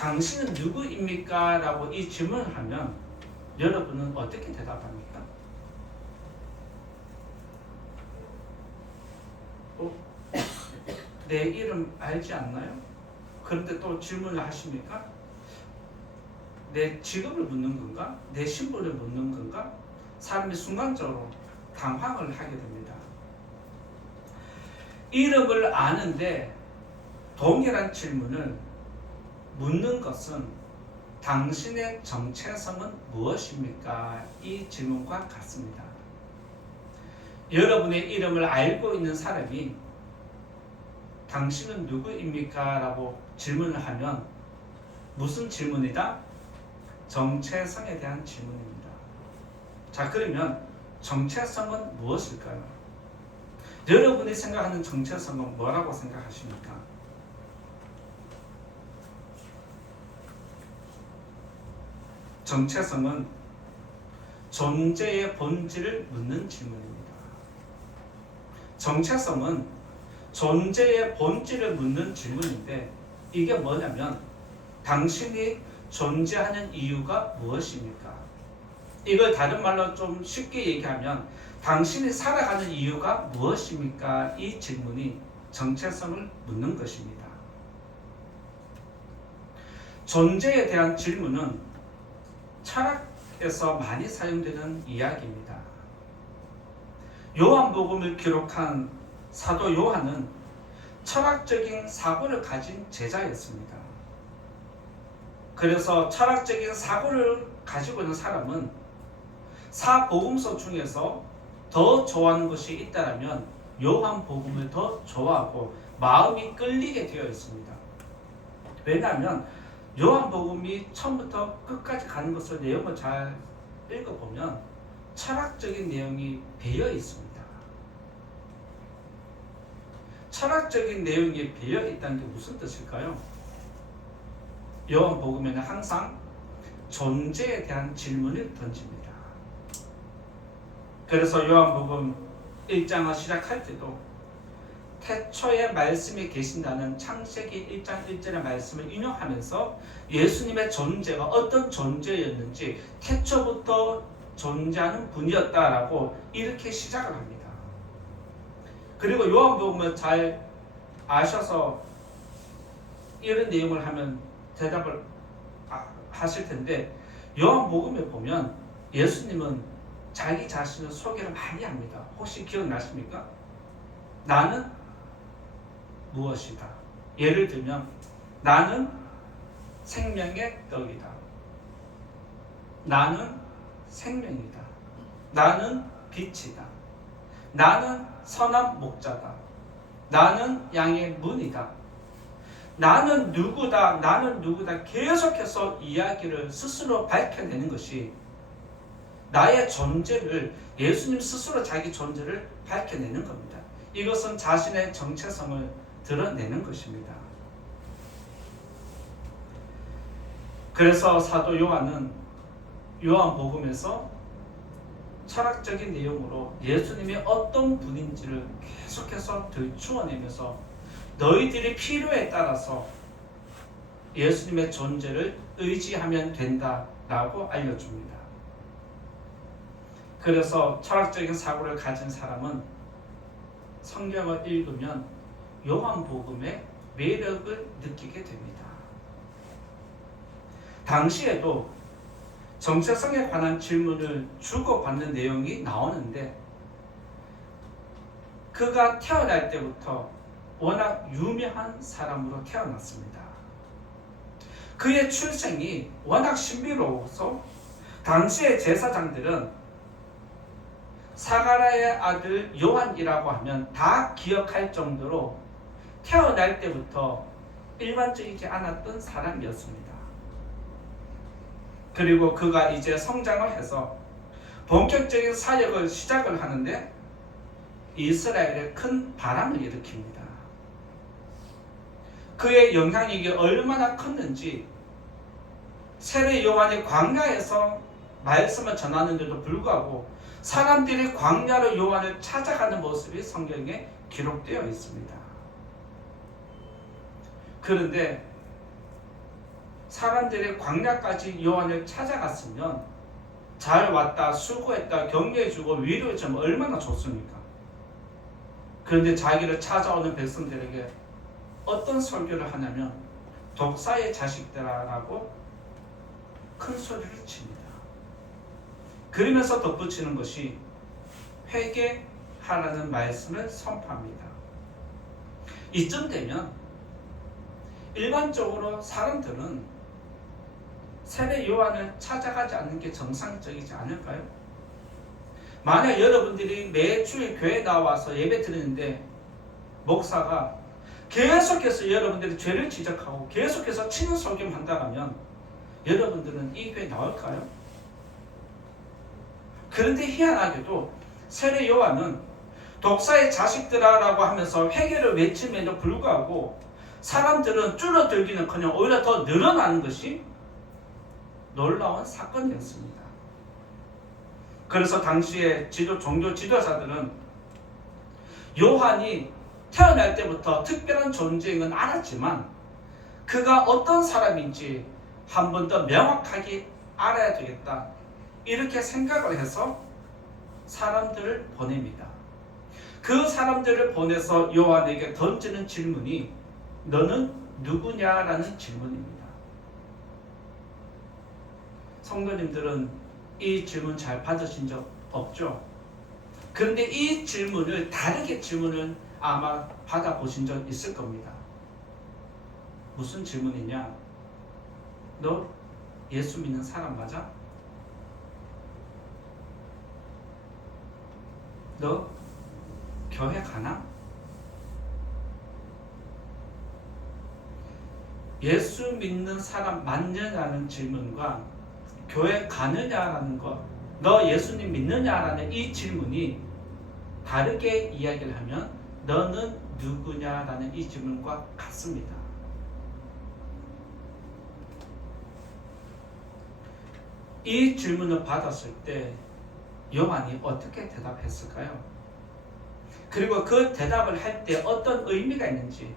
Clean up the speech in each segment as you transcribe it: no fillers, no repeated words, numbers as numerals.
당신은 누구입니까? 라고 이 질문을 하면 여러분은 어떻게 대답합니까? 내 이름 알지 않나요? 그런데 또 질문을 하십니까? 내 직업을 묻는 건가? 내 신분을 묻는 건가? 사람이 순간적으로 당황을 하게 됩니다. 이름을 아는데 동일한 질문을 묻는 것은 당신의 정체성은 무엇입니까? 이 질문과 같습니다. 여러분의 이름을 알고 있는 사람이 당신은 누구입니까? 라고 질문을 하면 무슨 질문이다? 정체성에 대한 질문입니다. 자, 그러면 정체성은 무엇일까요? 여러분이 생각하는 정체성은 뭐라고 생각하십니까? 정체성은 존재의 본질을 묻는 질문입니다. 정체성은 존재의 본질을 묻는 질문인데 이게 뭐냐면 당신이 존재하는 이유가 무엇입니까? 이걸 다른 말로 좀 쉽게 얘기하면 당신이 살아가는 이유가 무엇입니까? 이 질문이 정체성을 묻는 것입니다. 존재에 대한 질문은 철학에서 많이 사용되는 이야기입니다. 요한복음을 기록한 사도 요한은 철학적인 사고를 가진 제자였습니다. 그래서 철학적인 사고를 가지고 있는 사람은 사복음서 중에서 더 좋아하는 것이 있다면 요한복음을 더 좋아하고 마음이 끌리게 되어 있습니다. 왜냐하면 요한복음이 처음부터 끝까지 가는 것을 내용을 잘 읽어보면 철학적인 내용이 배어 있습니다. 철학적인 내용이 배어 있다는 게 무슨 뜻일까요? 요한복음에는 항상 존재에 대한 질문을 던집니다. 그래서 요한복음 1장을 시작할 때도 태초에 말씀이 계신다는 창세기 1장 1절의 말씀을 인용하면서 예수님의 존재가 어떤 존재였는지 태초부터 존재하는 분이었다라고 이렇게 시작을 합니다. 그리고 요한복음을 잘 아셔서 이런 내용을 하면 대답을 하실 텐데 요한복음에 보면 예수님은 자기 자신을 소개를 많이 합니다. 혹시 기억나십니까? 나는 무엇이다. 예를 들면 나는 생명의 떡이다. 나는 생명이다. 나는 빛이다. 나는 선한 목자다. 나는 양의 문이다. 나는 누구다. 나는 누구다. 계속해서 이야기를 스스로 밝혀내는 것이 나의 존재를 예수님 스스로 자기 존재를 밝혀내는 겁니다. 이것은 자신의 정체성을 드러내는 것입니다. 그래서 사도 요한은 요한복음에서 철학적인 내용으로 예수님이 어떤 분인지를 계속해서 들추어내면서 너희들이 필요에 따라서 예수님의 존재를 의지하면 된다라고 알려줍니다. 그래서 철학적인 사고를 가진 사람은 성경을 읽으면 요한복음의 매력을 느끼게 됩니다. 당시에도 정체성에 관한 질문을 주고받는 내용이 나오는데 그가 태어날 때부터 워낙 유명한 사람으로 태어났습니다. 그의 출생이 워낙 신비로워서 당시의 제사장들은 사가랴의 아들 요한이라고 하면 다 기억할 정도로 태어날 때부터 일반적이지 않았던 사람이었습니다. 그리고 그가 이제 성장을 해서 본격적인 사역을 시작을 하는데 이스라엘에 큰 바람을 일으킵니다. 그의 영향력이 얼마나 컸는지 세례 요한이 광야에서 말씀을 전하는데도 불구하고 사람들이 광야로 요한을 찾아가는 모습이 성경에 기록되어 있습니다. 그런데 사람들이 광야까지 요한을 찾아갔으면 잘 왔다, 수고했다, 격려해주고 위로해주면 얼마나 좋습니까? 그런데 자기를 찾아오는 백성들에게 어떤 설교를 하냐면 독사의 자식들아라고 큰 소리를 칩니다. 그러면서 덧붙이는 것이 회개하라는 말씀을 선포합니다. 이쯤 되면 일반적으로 사람들은 세례 요한을 찾아가지 않는 게 정상적이지 않을까요? 만약 여러분들이 매주일 교회에 나와서 예배 드리는데 목사가 계속해서 여러분들이 죄를 지적하고 계속해서 치는 설교한다면 여러분들은 이 교회에 나올까요? 그런데 희한하게도 세례 요한은 독사의 자식들아라고 하면서 회개를 외침에도 불구하고 사람들은 줄어들기는커녕 오히려 더 늘어나는 것이 놀라운 사건이었습니다. 그래서 당시에 종교 지도자들은 요한이 태어날 때부터 특별한 존재인 건 알았지만 그가 어떤 사람인지 한 번 더 명확하게 알아야 되겠다, 이렇게 생각을 해서 사람들을 보냅니다. 그 사람들을 보내서 요한에게 던지는 질문이 너는 누구냐라는 질문입니다. 성도님들은 이 질문 잘 받으신 적 없죠? 그런데 이 질문을 다르게 질문을 아마 받아보신 적 있을 겁니다. 무슨 질문이냐? 너 예수 믿는 사람 맞아? 너 교회 가나? 예수 믿는 사람 맞느냐는 질문과 교회 가느냐라는 것, 너 예수님 믿느냐라는 이 질문이 다르게 이야기를 하면 너는 누구냐라는 이 질문과 같습니다. 이 질문을 받았을 때 요한이 어떻게 대답했을까요? 그리고 그 대답을 할 때 어떤 의미가 있는지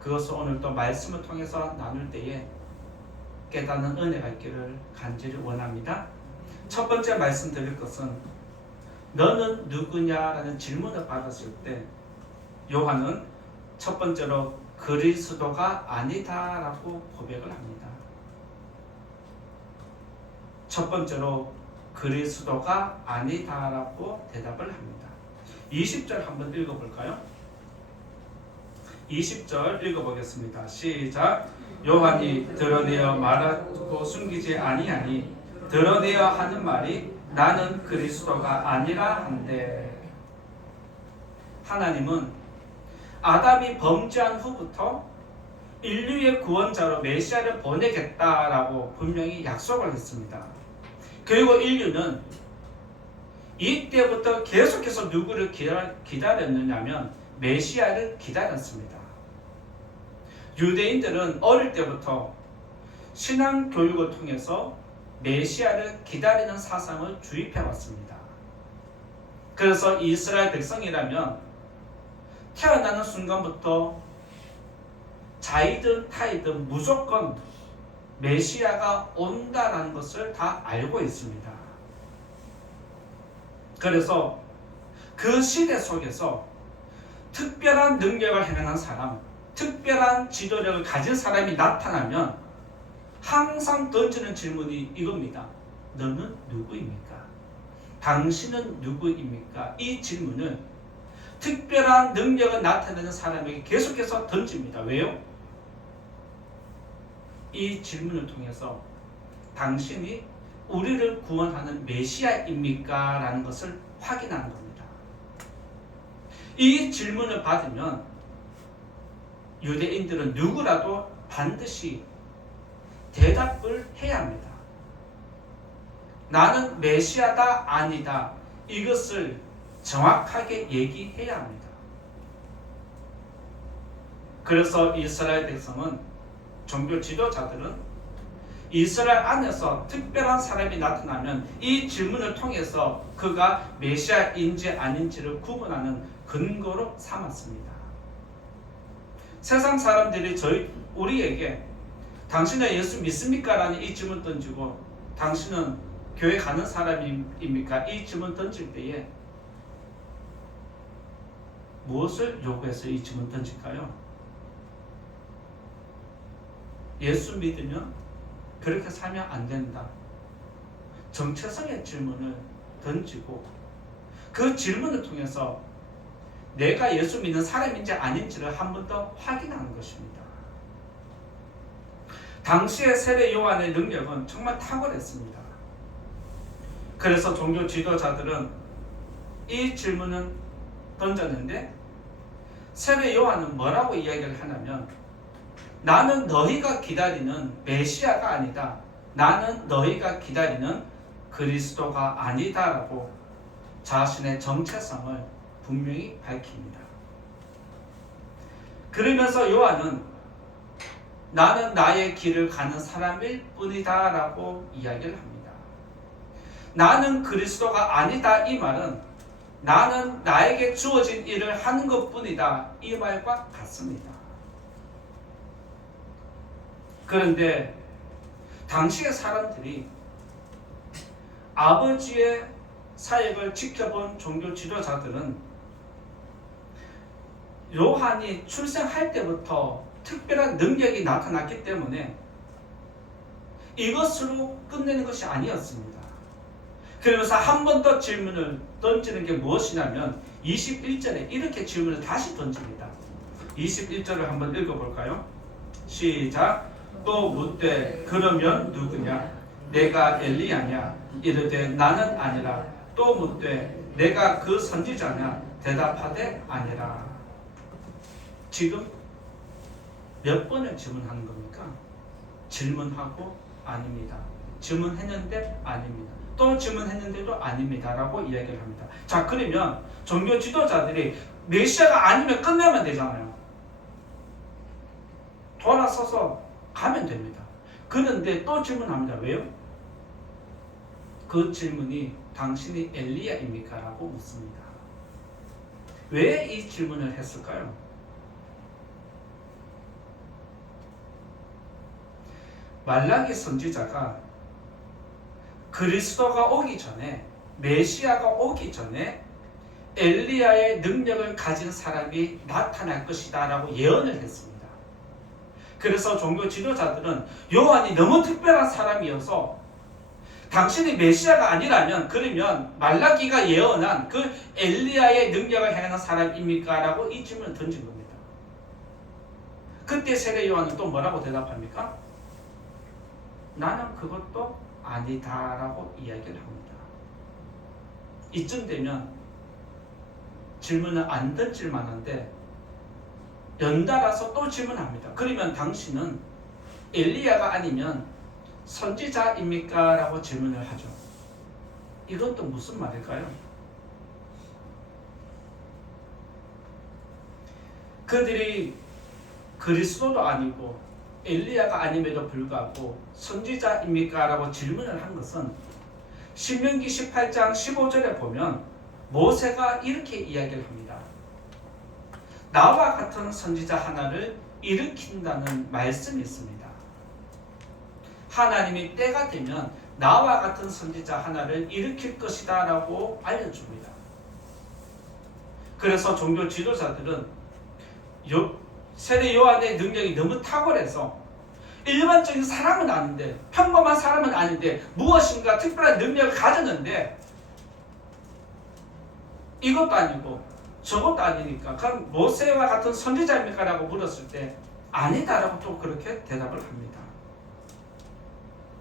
그것을 오늘 또 말씀을 통해서 나눌 때에 깨닫는 은혜가 있기를 간절히 원합니다. 첫 번째 말씀드릴 것은 너는 누구냐라는 질문을 받았을 때 요한은 첫 번째로 그리스도가 아니다라고 고백을 합니다. 첫 번째로 그리스도가 아니다라고 대답을 합니다. 20절 한번 읽어볼까요? 20절 읽어보겠습니다. 시작. 요한이 드러내어 말하고 숨기지 아니하니 드러내어 하는 말이 나는 그리스도가 아니라 한데, 하나님은 아담이 범죄한 후부터 인류의 구원자로 메시아를 보내겠다라고 분명히 약속을 했습니다. 그리고 인류는 이때부터 계속해서 누구를 기다렸느냐면 메시아를 기다렸습니다. 유대인들은 어릴 때부터 신앙 교육을 통해서 메시아를 기다리는 사상을 주입해 왔습니다. 그래서 이스라엘 백성이라면 태어나는 순간부터 자이든 타이든 무조건 메시아가 온다라는 것을 다 알고 있습니다. 그래서 그 시대 속에서 특별한 능력을 행하는 사람, 특별한 지도력을 가진 사람이 나타나면 항상 던지는 질문이 이겁니다. 너는 누구입니까? 당신은 누구입니까? 이 질문을 특별한 능력을 나타내는 사람에게 계속해서 던집니다. 왜요? 이 질문을 통해서 당신이 우리를 구원하는 메시아입니까? 라는 것을 확인하는 겁니다. 이 질문을 받으면 유대인들은 누구라도 반드시 대답을 해야 합니다. 나는 메시아다, 아니다. 이것을 정확하게 얘기해야 합니다. 그래서 이스라엘 백성은, 종교 지도자들은 이스라엘 안에서 특별한 사람이 나타나면 이 질문을 통해서 그가 메시아인지 아닌지를 구분하는 근거로 삼았습니다. 세상 사람들이 우리에게 당신은 예수 믿습니까? 라는 이 질문 던지고 당신은 교회 가는 사람입니까? 이 질문 던질 때에 무엇을 요구해서 이 질문 던질까요? 예수 믿으면 그렇게 살면 안 된다. 정체성의 질문을 던지고 그 질문을 통해서 내가 예수 믿는 사람인지 아닌지를 한 번 더 확인하는 것입니다. 당시의 세례 요한의 능력은 정말 탁월했습니다. 그래서 종교 지도자들은 이 질문을 던졌는데 세례 요한은 뭐라고 이야기를 하냐면 나는 너희가 기다리는 메시아가 아니다. 나는 너희가 기다리는 그리스도가 아니다라고 자신의 정체성을 분명히 밝힙니다. 그러면서 요한은 나는 나의 길을 가는 사람일 뿐이다 라고 이야기를 합니다. 나는 그리스도가 아니다 이 말은 나는 나에게 주어진 일을 하는 것 뿐이다 이 말과 같습니다. 그런데 당시의 사람들이 아버지의 사역을 지켜본 종교 지도자들은 요한이 출생할 때부터 특별한 능력이 나타났기 때문에 이것으로 끝내는 것이 아니었습니다. 그러면서 한 번 더 질문을 던지는 게 무엇이냐면 21절에 이렇게 질문을 다시 던집니다. 21절을 한번 읽어볼까요? 시작. 또 묻되 그러면 누구냐? 내가 엘리야냐? 이르되 나는 아니라. 또 묻되 내가 그 선지자냐? 대답하되 아니라. 지금 몇 번을 질문하는 겁니까? 질문하고 아닙니다. 질문했는데 아닙니다. 또 질문했는데도 아닙니다 라고 이야기를 합니다. 자, 그러면 종교 지도자들이 메시아가 아니면 끝내면 되잖아요. 돌아서서 가면 됩니다. 그런데 또 질문합니다. 왜요? 그 질문이 당신이 엘리야입니까? 라고 묻습니다. 왜 이 질문을 했을까요? 말라기 선지자가 그리스도가 오기 전에, 메시아가 오기 전에 엘리야의 능력을 가진 사람이 나타날 것이다 라고 예언을 했습니다. 그래서 종교 지도자들은 요한이 너무 특별한 사람이어서 당신이 메시아가 아니라면 그러면 말라기가 예언한 그 엘리야의 능력을 행하는 사람입니까? 라고 이 질문을 던진 겁니다. 그때 세례 요한은 또 뭐라고 대답합니까? 나는 그것도 아니다 라고 이야기를 합니다. 이쯤 되면 질문을 안 던질 만한데 연달아서 또 질문합니다. 그러면 당신은 엘리야가 아니면 선지자입니까? 라고 질문을 하죠. 이것도 무슨 말일까요? 그들이 그리스도도 아니고 엘리야가 아님에도 불구하고 선지자입니까? 라고 질문을 한 것은 신명기 18장 15절에 보면 모세가 이렇게 이야기를 합니다. 나와 같은 선지자 하나를 일으킨다는 말씀이 있습니다. 하나님이 때가 되면 나와 같은 선지자 하나를 일으킬 것이다 라고 알려줍니다. 그래서 종교 지도자들은 세례 요한의 능력이 너무 탁월해서 일반적인 사람은 아닌데, 평범한 사람은 아닌데 무엇인가 특별한 능력을 가졌는데 이것도 아니고 저것도 아니니까 그럼 모세와 같은 선지자입니까? 라고 물었을 때 아니다라고 또 그렇게 대답을 합니다.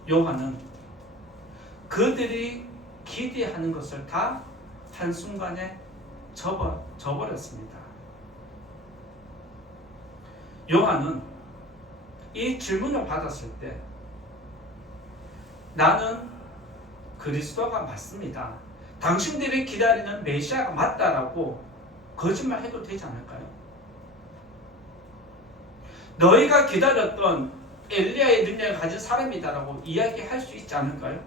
요한은 그들이 기대하는 것을 다 한순간에 저버렸습니다. 요한은 이 질문을 받았을 때 나는 그리스도가 맞습니다. 당신들이 기다리는 메시아가 맞다라고 거짓말해도 되지 않을까요? 너희가 기다렸던 엘리야의 능력을 가진 사람이다라고 이야기할 수 있지 않을까요?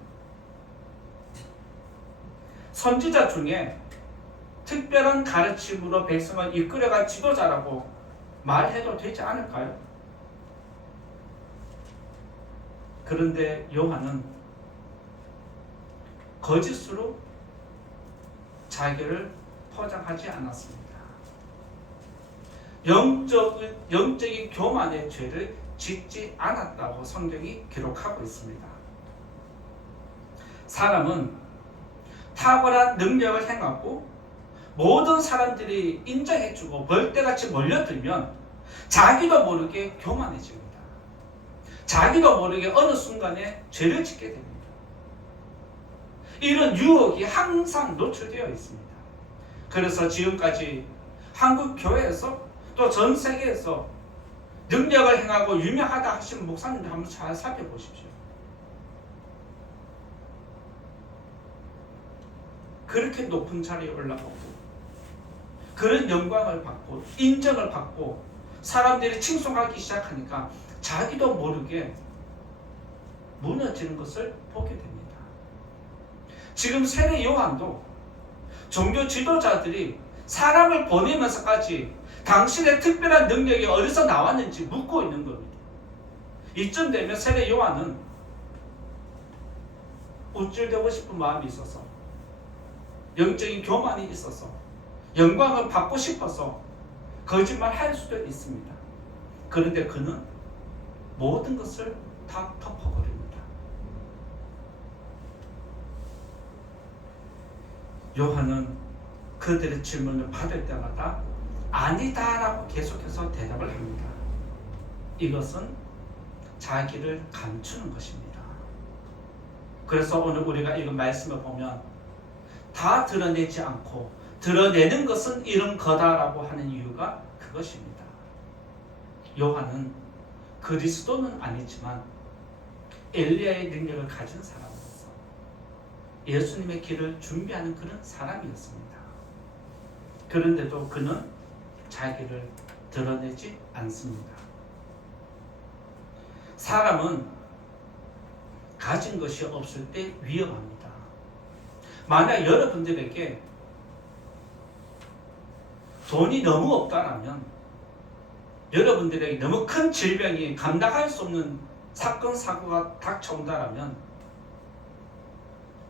선지자 중에 특별한 가르침으로 백성을 이끌어갈 지도자라고 말해도 되지 않을까요? 그런데 요한은 거짓으로 자기를 포장하지 않았습니다. 영적인 교만의 죄를 짓지 않았다고 성경이 기록하고 있습니다. 사람은 탁월한 능력을 행하고 모든 사람들이 인정해주고 벌떼같이 몰려들면 자기도 모르게 교만해집니다. 자기도 모르게 어느 순간에 죄를 짓게 됩니다. 이런 유혹이 항상 노출되어 있습니다. 그래서 지금까지 한국 교회에서 또 전 세계에서 능력을 행하고 유명하다 하시는 목사님들 한번 잘 살펴보십시오. 그렇게 높은 자리에 올라가고 그런 영광을 받고 인정을 받고 사람들이 칭송하기 시작하니까 자기도 모르게 무너지는 것을 보게 됩니다. 지금 세례 요한도 종교 지도자들이 사람을 보내면서까지 당신의 특별한 능력이 어디서 나왔는지 묻고 있는 겁니다. 이쯤 되면 세례 요한은 우쭐대고 싶은 마음이 있어서 영적인 교만이 있어서 영광을 받고 싶어서 거짓말 할 수도 있습니다. 그런데 그는 모든 것을 다 덮어버립니다. 요한은 그들의 질문을 받을 때마다 아니다라고 계속해서 대답을 합니다. 이것은 자기를 감추는 것입니다. 그래서 오늘 우리가 읽은 말씀을 보면 다 드러내지 않고 드러내는 것은 이런 거다라고 하는 이유가 그것입니다. 요한은 그리스도는 아니지만 엘리야의 능력을 가진 사람으로서 예수님의 길을 준비하는 그런 사람이었습니다. 그런데도 그는 자기를 드러내지 않습니다. 사람은 가진 것이 없을 때 위험합니다. 만약 여러분들에게 돈이 너무 없다라면 여러분들에게 너무 큰 질병이 감당할 수 없는 사건, 사고가 닥쳐온다라면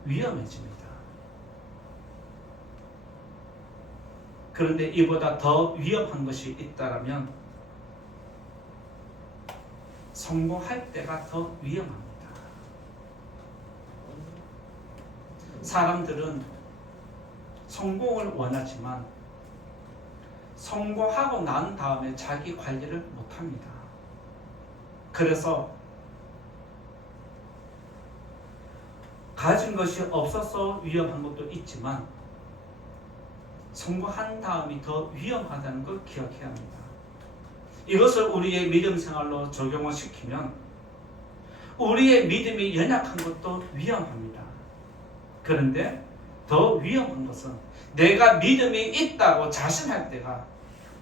위험해집니다. 그런데 이보다 더 위험한 것이 있다라면 성공할 때가 더 위험합니다. 사람들은 성공을 원하지만 성공하고 난 다음에 자기 관리를 못합니다. 그래서 가진 것이 없어서 위험한 것도 있지만 성공한 다음이 더 위험하다는 걸 기억해야 합니다. 이것을 우리의 믿음 생활로 적용을 시키면 우리의 믿음이 연약한 것도 위험합니다. 그런데 더 위험한 것은 내가 믿음이 있다고 자신할 때가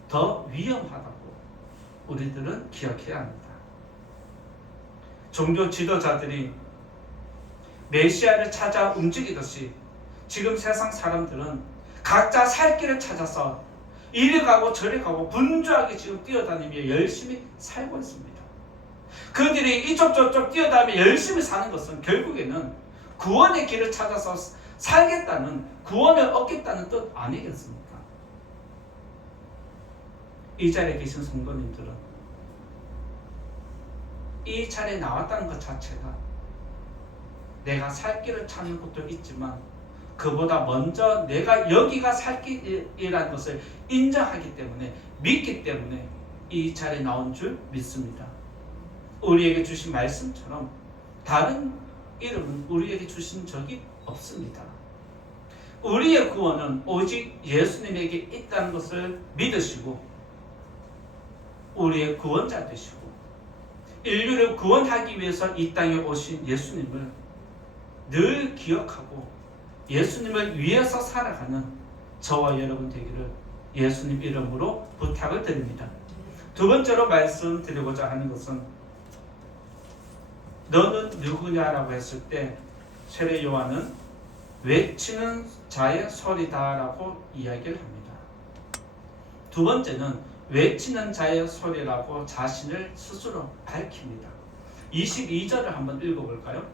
더 위험하다고 우리들은 기억해야 합니다. 종교 지도자들이 메시아를 찾아 움직이듯이 지금 세상 사람들은 각자 살 길을 찾아서 이리 가고 저리 가고 분주하게 지금 뛰어다니며 열심히 살고 있습니다. 그들이 이쪽 저쪽 뛰어다니며 열심히 사는 것은 결국에는 구원의 길을 찾아서 살겠다는, 구원을 얻겠다는 뜻 아니겠습니까? 이 자리에 계신 성도님들은 이 자리에 나왔다는 것 자체가 내가 살 길을 찾는 것도 있지만 그보다 먼저 내가 여기가 살 길이라는 것을 인정하기 때문에, 믿기 때문에 이 자리에 나온 줄 믿습니다. 우리에게 주신 말씀처럼 다른 이름은 우리에게 주신 적이 없습니다. 우리의 구원은 오직 예수님에게 있다는 것을 믿으시고 우리의 구원자 되시고 인류를 구원하기 위해서 이 땅에 오신 예수님을 늘 기억하고 예수님을 위해서 살아가는 저와 여러분 되기를 예수님 이름으로 부탁을 드립니다. 두 번째로 말씀드리고자 하는 것은 너는 누구냐라고 했을 때 세례 요한은 외치는 자의 소리다라고 이야기를 합니다. 두 번째는 외치는 자의 소리라고 자신을 스스로 밝힙니다. 22절을 한번 읽어볼까요?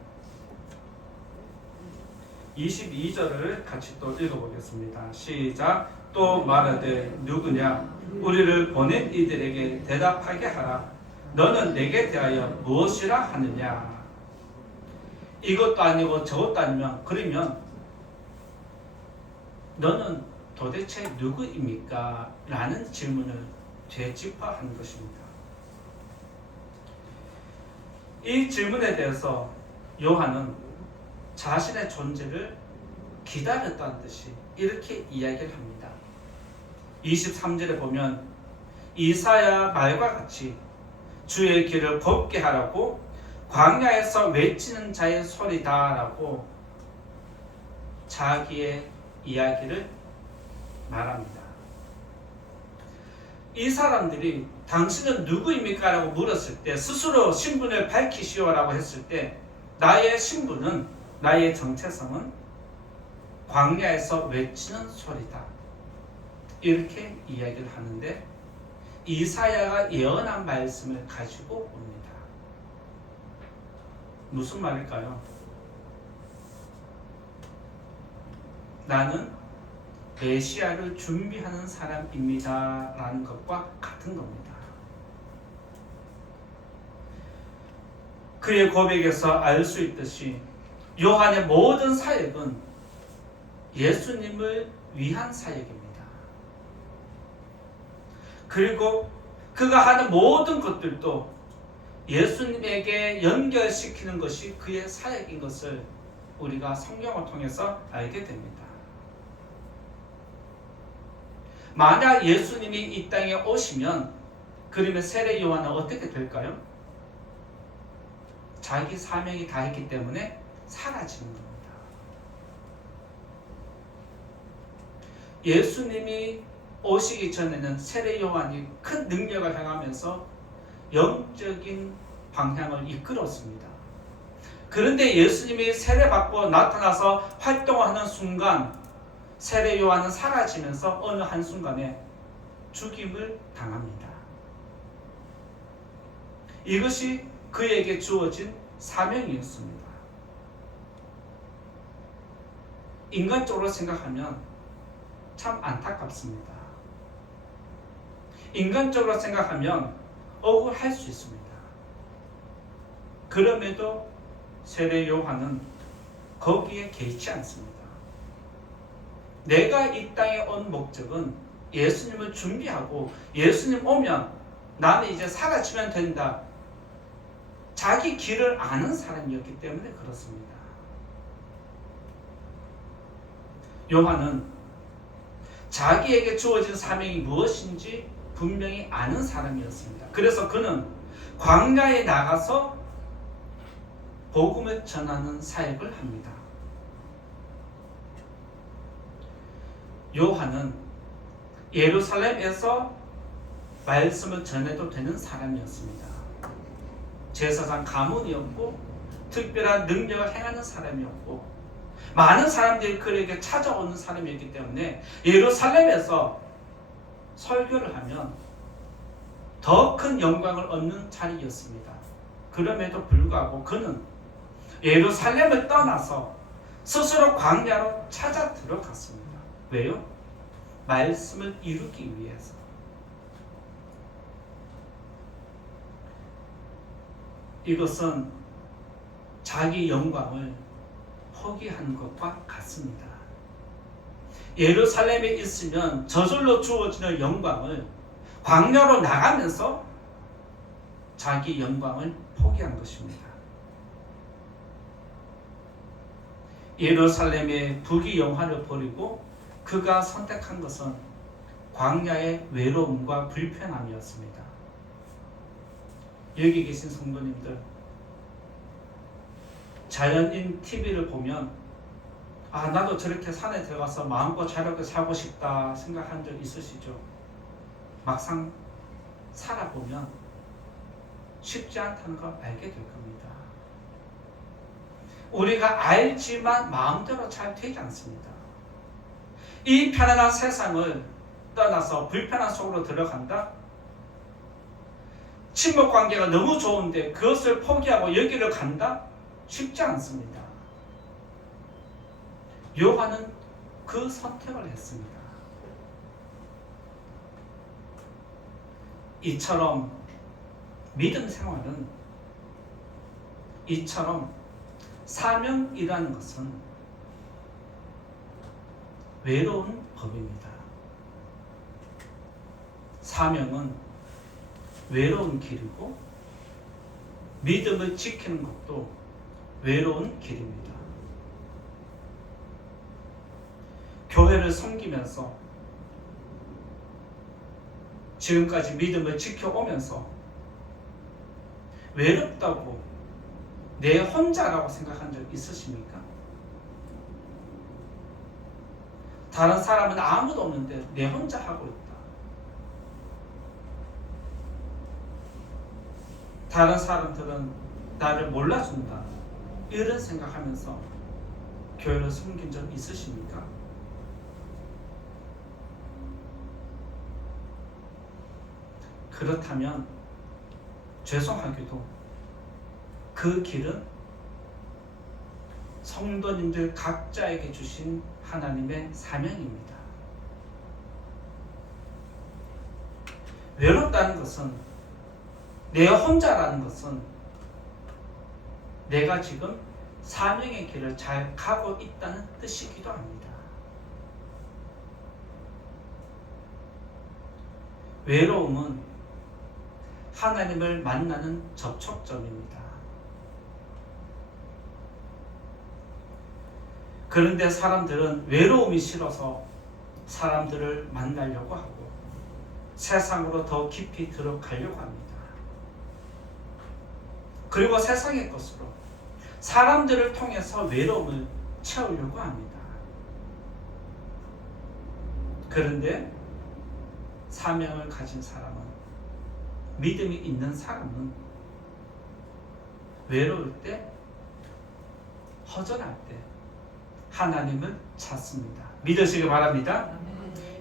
22절을 같이 또 읽어보겠습니다. 시작. 또 말하되 누구냐? 우리를 보낸 이들에게 대답하게 하라. 너는 내게 대하여 무엇이라 하느냐? 이것도 아니고 저것도 아니면 그러면 너는 도대체 누구입니까? 라는 질문을 되짚어한 것입니다. 이 질문에 대해서 요한은 자신의 존재를 기다렸다는 듯이 이렇게 이야기를 합니다. 23절에 보면 이사야 말과 같이 주의 길을 곱게 하라고 광야에서 외치는 자의 소리다라고 자기의 이야기를 말합니다. 이 사람들이 당신은 누구입니까? 라고 물었을 때 스스로 신분을 밝히시오라고 했을 때 나의 신분은, 나의 정체성은 광야에서 외치는 소리다, 이렇게 이야기를 하는데 이사야가 예언한 말씀을 가지고 옵니다. 무슨 말일까요? 나는 메시아를 준비하는 사람입니다 라는 것과 같은 겁니다. 그의 고백에서 알 수 있듯이 요한의 모든 사역은 예수님을 위한 사역입니다. 그리고 그가 하는 모든 것들도 예수님에게 연결시키는 것이 그의 사역인 것을 우리가 성경을 통해서 알게 됩니다. 만약 예수님이 이 땅에 오시면 그러면 세례 요한은 어떻게 될까요? 자기 사명이 다 했기 때문에 사라지는 겁니다. 예수님이 오시기 전에는 세례 요한이 큰 능력을 행하면서 영적인 방향을 이끌었습니다. 그런데 예수님이 세례받고 나타나서 활동하는 순간 세례 요한은 사라지면서 어느 한순간에 죽임을 당합니다. 이것이 그에게 주어진 사명이었습니다. 인간적으로 생각하면 참 안타깝습니다. 인간적으로 생각하면 억울할 수 있습니다. 그럼에도 세례 요한은 거기에 개의치 않습니다. 내가 이 땅에 온 목적은 예수님을 준비하고 예수님 오면 나는 이제 사라지면 된다. 자기 길을 아는 사람이었기 때문에 그렇습니다. 요한은 자기에게 주어진 사명이 무엇인지 분명히 아는 사람이었습니다. 그래서 그는 광야에 나가서 복음을 전하는 사역을 합니다. 요한은 예루살렘에서 말씀을 전해도 되는 사람이었습니다. 제사장 가문이었고 특별한 능력을 행하는 사람이었고 많은 사람들이 그에게 찾아오는 사람이었기 때문에 예루살렘에서 설교를 하면 더 큰 영광을 얻는 자리였습니다. 그럼에도 불구하고 그는 예루살렘을 떠나서 스스로 광야로 찾아 들어갔습니다. 왜요? 말씀을 이루기 위해서. 이것은 자기 영광을 포기하는 것과 같습니다. 예루살렘에 있으면 저절로 주어지는 영광을 광야로 나가면서 자기 영광을 포기한 것입니다. 예루살렘의 부귀영화를 버리고 그가 선택한 것은 광야의 외로움과 불편함이었습니다. 여기 계신 성도님들, 자연인 TV를 보면 나도 저렇게 산에 들어가서 마음껏 자유롭게 살고 싶다 생각한 적 있으시죠? 막상 살아보면 쉽지 않다는 걸 알게 될 겁니다. 우리가 알지만 마음대로 잘 되지 않습니다. 이 편안한 세상을 떠나서 불편한 속으로 들어간다? 친목 관계가 너무 좋은데 그것을 포기하고 여기를 간다? 쉽지 않습니다. 요한은 그 선택을 했습니다. 이처럼 믿음 생활은, 이처럼 사명이라는 것은 외로운 법입니다. 사명은 외로운 길이고 믿음을 지키는 것도 외로운 길입니다. 교회를 섬기면서 지금까지 믿음을 지켜오면서 외롭다고 내 혼자라고 생각한 적 있으십니까? 다른 사람은 아무도 없는데 내 혼자 하고 있다. 다른 사람들은 나를 몰라준다. 이런 생각하면서 교회를 섬긴 적 있으십니까? 그렇다면 죄송하게도 그 길은 성도님들 각자에게 주신 하나님의 사명입니다. 외롭다는 것은, 내 혼자라는 것은 내가 지금 사명의 길을 잘 가고 있다는 뜻이기도 합니다. 외로움은 하나님을 만나는 접촉점입니다. 그런데 사람들은 외로움이 싫어서 사람들을 만나려고 하고 세상으로 더 깊이 들어가려고 합니다. 그리고 세상의 것으로 사람들을 통해서 외로움을 채우려고 합니다. 그런데 사명을 가진 사람은, 믿음이 있는 사람은 외로울 때, 허전할 때 하나님을 찾습니다. 믿으시기 바랍니다.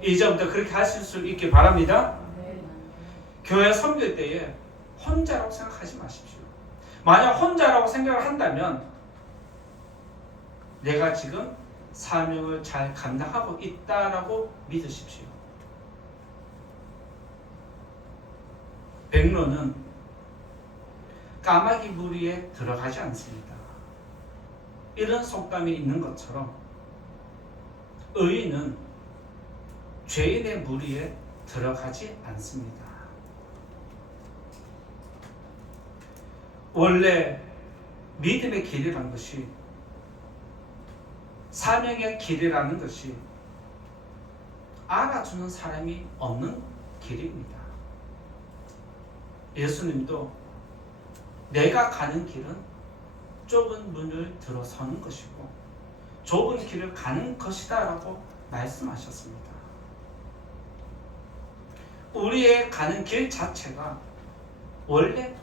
이제부터 그렇게 하실 수 있길 바랍니다. 교회 섬길 때에 혼자라고 생각하지 마십시오. 만약 혼자라고 생각을 한다면 내가 지금 사명을 잘 감당하고 있다라고 믿으십시오. 백로는 까마귀 무리에 들어가지 않습니다. 이런 속담이 있는 것처럼 의인은 죄인의 무리에 들어가지 않습니다. 원래 믿음의 길이라는 것이, 사명의 길이라는 것이 알아주는 사람이 없는 길입니다. 예수님도 내가 가는 길은 좁은 문을 들어서는 것이고 좁은 길을 가는 것이다 라고 말씀하셨습니다. 우리의 가는 길 자체가 원래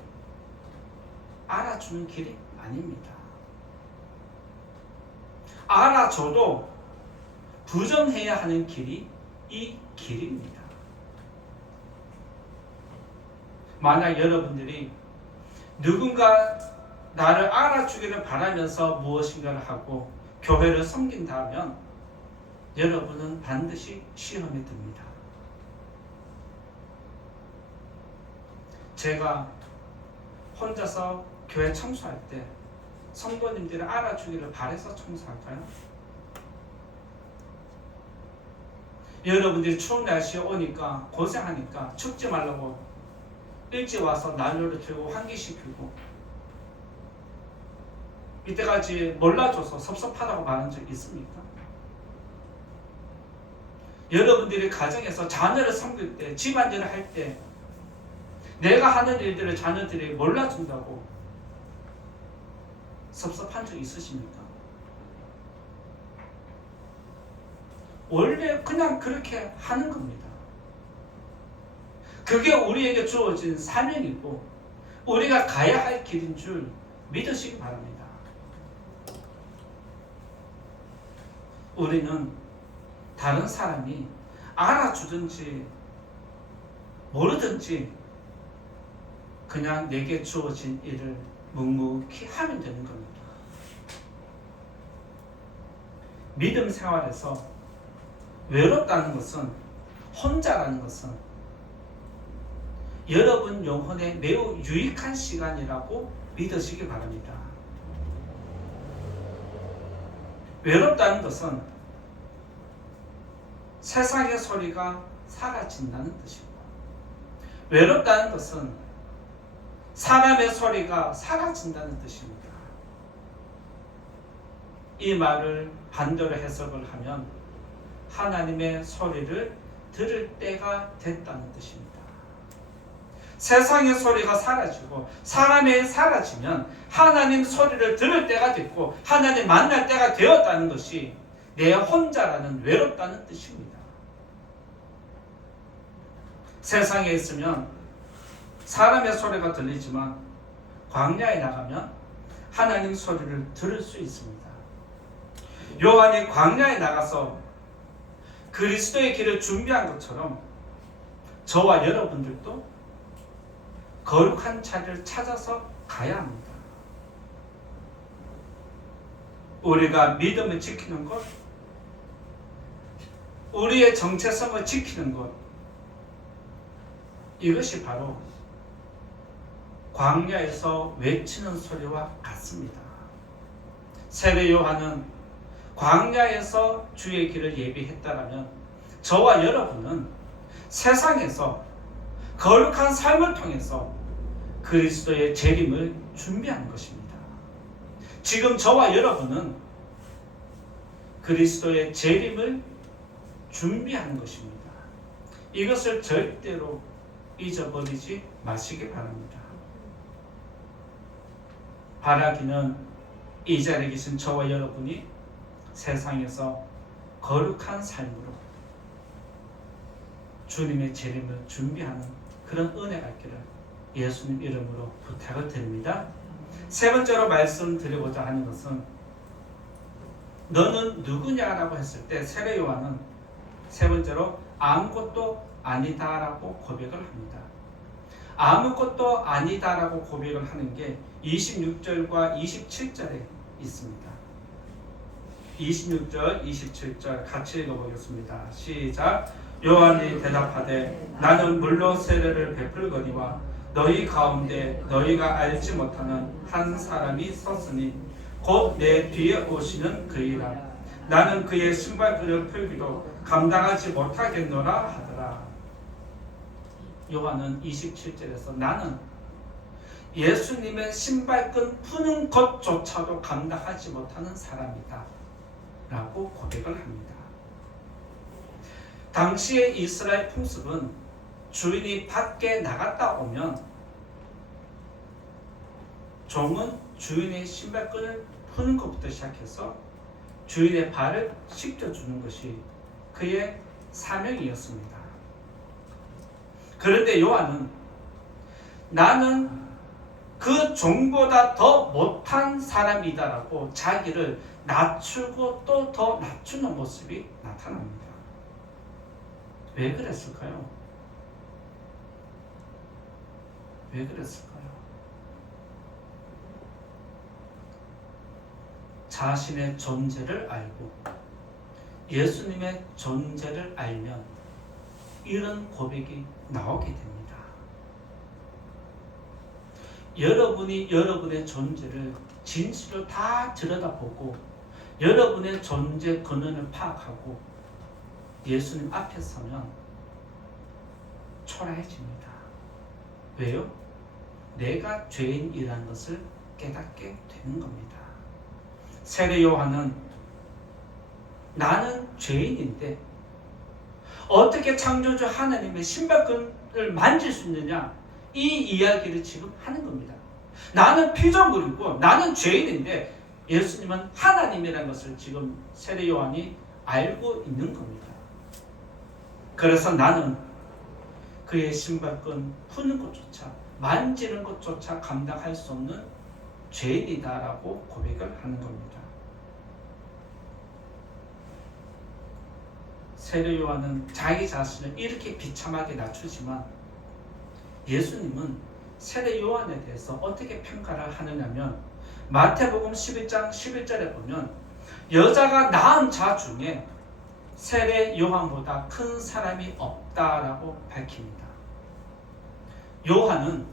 알아주는 길이 아닙니다. 알아줘도 부정해야 하는 길이 이 길입니다. 만약 여러분들이 누군가 나를 알아주기를 바라면서 무엇인가를 하고 교회를 섬긴다면 여러분은 반드시 시험에 듭니다. 제가 혼자서 교회 청소할 때 성도님들을 알아주기를 바라서 청소할까요? 여러분들이 추운 날씨에 오니까 고생하니까 춥지 말라고 일찍 와서 난로를 틀고 환기시키고 이때까지 몰라줘서 섭섭하다고 말한 적 있습니까? 여러분들이 가정에서 자녀를 섬길 때, 집안일을 할 때 내가 하는 일들을 자녀들이 몰라준다고 섭섭한 적 있으십니까? 원래 그냥 그렇게 하는 겁니다. 그게 우리에게 주어진 사명이고 우리가 가야 할 길인 줄 믿으시기 바랍니다. 우리는 다른 사람이 알아주든지 모르든지 그냥 내게 주어진 일을 묵묵히 하면 되는 겁니다. 믿음 생활에서 외롭다는 것은, 혼자라는 것은 여러분 영혼에 매우 유익한 시간이라고 믿으시기 바랍니다. 외롭다는 것은 세상의 소리가 사라진다는 뜻입니다. 외롭다는 것은 사람의 소리가 사라진다는 뜻입니다. 이 말을 반대로 해석을 하면 하나님의 소리를 들을 때가 됐다는 뜻입니다. 세상의 소리가 사라지고 사람이 사라지면 하나님 소리를 들을 때가 됐고 하나님 만날 때가 되었다는 것이 내 혼자라는 외롭다는 뜻입니다. 세상에 있으면 사람의 소리가 들리지만 광야에 나가면 하나님 소리를 들을 수 있습니다. 요한이 광야에 나가서 그리스도의 길을 준비한 것처럼 저와 여러분들도 거룩한 자리를 찾아서 가야 합니다. 우리가 믿음을 지키는 것, 우리의 정체성을 지키는 것, 이것이 바로 광야에서 외치는 소리와 같습니다. 세례 요한은 광야에서 주의 길을 예비했다라면 저와 여러분은 세상에서 거룩한 삶을 통해서 그리스도의 재림을 준비하는 것입니다. 지금 저와 여러분은 그리스도의 재림을 준비하는 것입니다. 이것을 절대로 잊어버리지 마시기 바랍니다. 바라기는 이 자리에 계신 저와 여러분이 세상에서 거룩한 삶으로 주님의 재림을 준비하는 그런 은혜가 있기를 예수님 이름으로 부탁을 드립니다. 세 번째로 말씀드리고자 하는 것은 너는 누구냐라고 했을 때 세례 요한은 세 번째로 아무것도 아니다라고 고백을 합니다. 아무것도 아니다라고 고백을 하는 게 26절과 27절에 있습니다. 26절, 27절 같이 읽어보겠습니다. 시작. 요한이 대답하되 나는 물로 세례를 베풀거니와 너희 가운데 너희가 알지 못하는 한 사람이 섰으니 곧 내 뒤에 오시는 그이라. 나는 그의 신발끈을 풀기도 감당하지 못하겠노라 하더라. 요한은 27절에서 나는 예수님의 신발끈 푸는 것조차도 감당하지 못하는 사람이다 라고 고백을 합니다. 당시의 이스라엘 풍습은 주인이 밖에 나갔다 오면 종은 주인의 신발끈을 푸는 것부터 시작해서 주인의 발을 씻겨주는 것이 그의 사명이었습니다. 그런데 요한은 나는 그 종보다 더 못한 사람이다라고 자기를 낮추고 또 더 낮추는 모습이 나타납니다. 왜 그랬을까요? 왜 그랬을까요? 자신의 존재를 알고 예수님의 존재를 알면 이런 고백이 나오게 됩니다. 여러분이 여러분의 존재를 진실로 다 들여다보고 여러분의 존재 근원을 파악하고 예수님 앞에 서면 초라해집니다. 왜요? 내가 죄인이라는 것을 깨닫게 되는 겁니다. 세례 요한은 나는 죄인인데 어떻게 창조주 하나님의 신발끈을 만질 수 있느냐, 이 이야기를 지금 하는 겁니다. 나는 피조물이고 나는 죄인인데 예수님은 하나님이라는 것을 지금 세례 요한이 알고 있는 겁니다. 그래서 나는 그의 신발끈 푸는 것조차 만지는 것조차 감당할 수 없는 죄인이다라고 고백을 하는 겁니다. 세례 요한은 자기 자신을 이렇게 비참하게 낮추지만 예수님은 세례 요한에 대해서 어떻게 평가를 하느냐면 마태복음 11장 11절에 보면 여자가 낳은 자 중에 세례 요한보다 큰 사람이 없다라고 밝힙니다. 요한은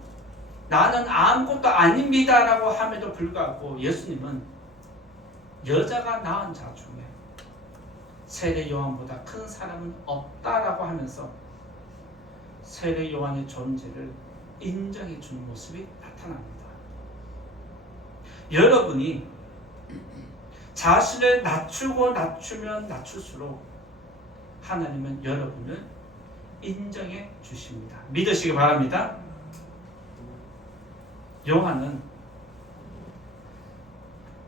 나는 아무것도 아닙니다라고 함에도 불구하고 예수님은 여자가 낳은 자 중에 세례 요한보다 큰 사람은 없다라고 하면서 세례 요한의 존재를 인정해 주는 모습이 나타납니다. 여러분이 자신을 낮추고 낮추면 낮출수록 하나님은 여러분을 인정해 주십니다. 믿으시기 바랍니다. 요한은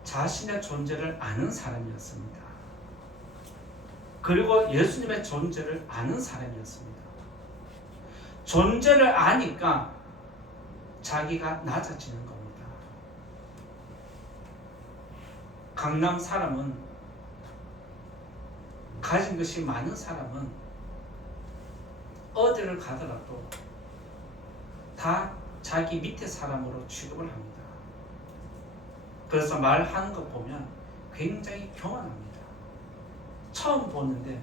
자신의 존재를 아는 사람이었습니다. 그리고 예수님의 존재를 아는 사람이었습니다. 존재를 아니까 자기가 낮아지는 겁니다. 강남 사람은, 가진 것이 많은 사람은 어디를 가더라도 다 자기 밑에 사람으로 취급을 합니다. 그래서 말하는 것 보면 굉장히 교만합니다. 처음 보는데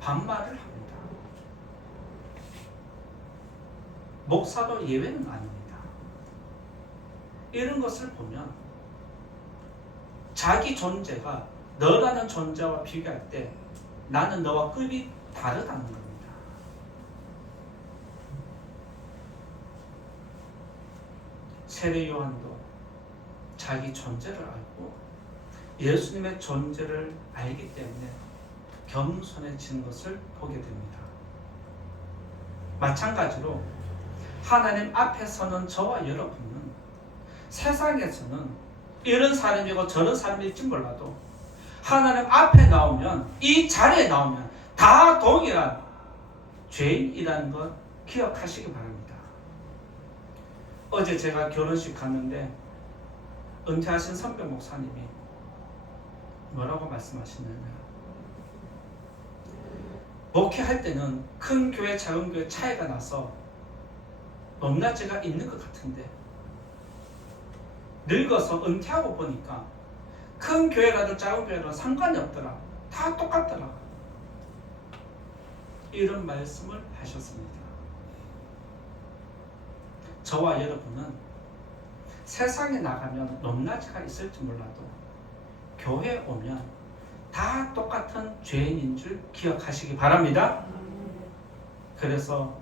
반말을 합니다. 목사도 예외는 아닙니다. 이런 것을 보면 자기 존재가 너라는 존재와 비교할 때 나는 너와 급이 다르다는 겁니다. 세례 요한도 자기 존재를 알고 예수님의 존재를 알기 때문에 겸손해지는 것을 보게 됩니다. 마찬가지로 하나님 앞에 서는 저와 여러분은 세상에서는 이런 사람이고 저런 사람일지 몰라도 하나님 앞에 나오면, 이 자리에 나오면 다 동일한 죄인이라는 것 기억하시기 바랍니다. 어제 제가 결혼식 갔는데 은퇴하신 선배 목사님이 뭐라고 말씀하시냐면, 목회할 때는 큰 교회 작은 교회 차이가 나서 높낮이가 있는 것 같은데 늙어서 은퇴하고 보니까 큰 교회라도 작은 교회라도 상관이 없더라. 다 똑같더라. 이런 말씀을 하셨습니다. 저와 여러분은 세상에 나가면 높낮이가 있을지 몰라도 교회에 오면 다 똑같은 죄인인 줄 기억하시기 바랍니다. 그래서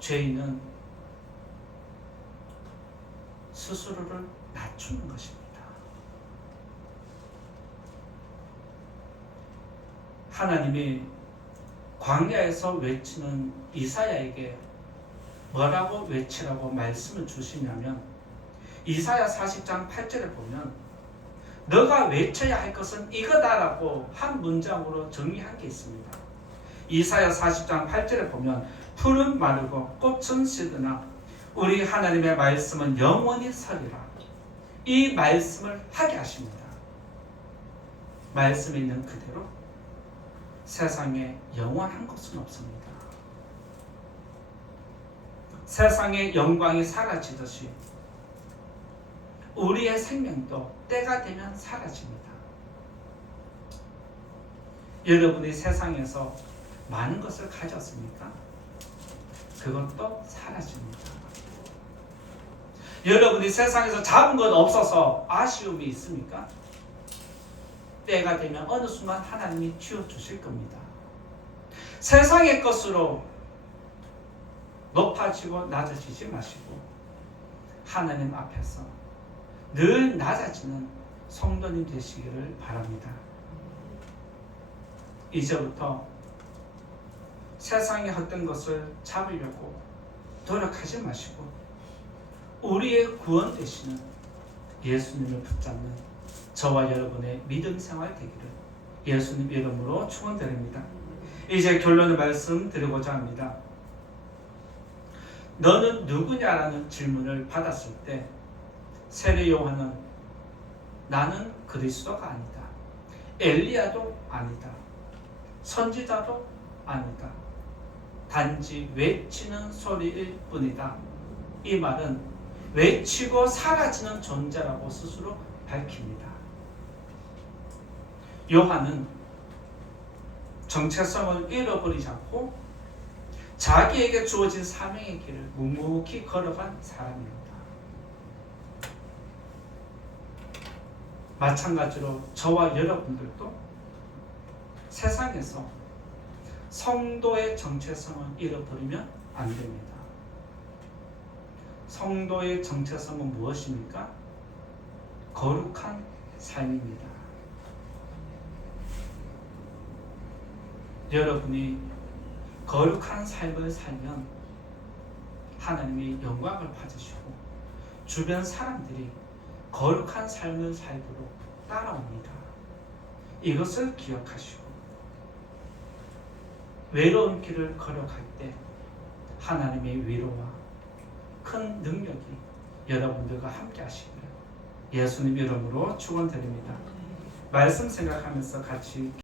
죄인은 스스로를 낮추는 것입니다. 하나님이 광야에서 외치는 이사야에게 뭐라고 외치라고 말씀을 주시냐면, 이사야 40장 8절에 보면 너가 외쳐야 할 것은 이거다라고 한 문장으로 정리한 게 있습니다. 이사야 40장 8절에 보면 풀은 마르고 꽃은 시드나 우리 하나님의 말씀은 영원히 서리라. 이 말씀을 하게 하십니다. 말씀에 있는 그대로 세상에 영원한 것은 없습니다. 세상의 영광이 사라지듯이 우리의 생명도 때가 되면 사라집니다. 여러분이 세상에서 많은 것을 가졌습니까? 그것도 사라집니다. 여러분이 세상에서 잡은 것 없어서 아쉬움이 있습니까? 때가 되면 어느 순간 하나님이 쥐어주실 겁니다. 세상의 것으로 높아지고 낮아지지 마시고 하나님 앞에서 늘 낮아지는 성도님 되시기를 바랍니다. 이제부터 세상의 헛된 것을 잡으려고 노력하지 마시고 우리의 구원 되시는 예수님을 붙잡는 저와 여러분의 믿음 생활 되기를 예수님 이름으로 축원드립니다. 이제 결론의 말씀 드리고자 합니다. 너는 누구냐라는 질문을 받았을 때 세례 요한은 나는 그리스도가 아니다, 엘리야도 아니다, 선지자도 아니다, 단지 외치는 소리일 뿐이다 이 말은 외치고 사라지는 존재라고 스스로 밝힙니다. 요한은 정체성을 잃어버리지 않고 자기에게 주어진 사명의 길을 묵묵히 걸어간 사람입니다. 마찬가지로 저와 여러분들도 세상에서 성도의 정체성을 잃어버리면 안 됩니다. 성도의 정체성은 무엇입니까? 거룩한 삶입니다. 여러분이 거룩한 삶을 살면 하나님의 영광을 받으시고 주변 사람들이 거룩한 삶을 살도록 따라옵니다. 이것을 기억하시고 외로운 길을 걸어갈 때 하나님의 위로와 큰 능력이 여러분들과 함께 하시기를 예수님 이름으로 축원드립니다. 말씀 생각하면서 같이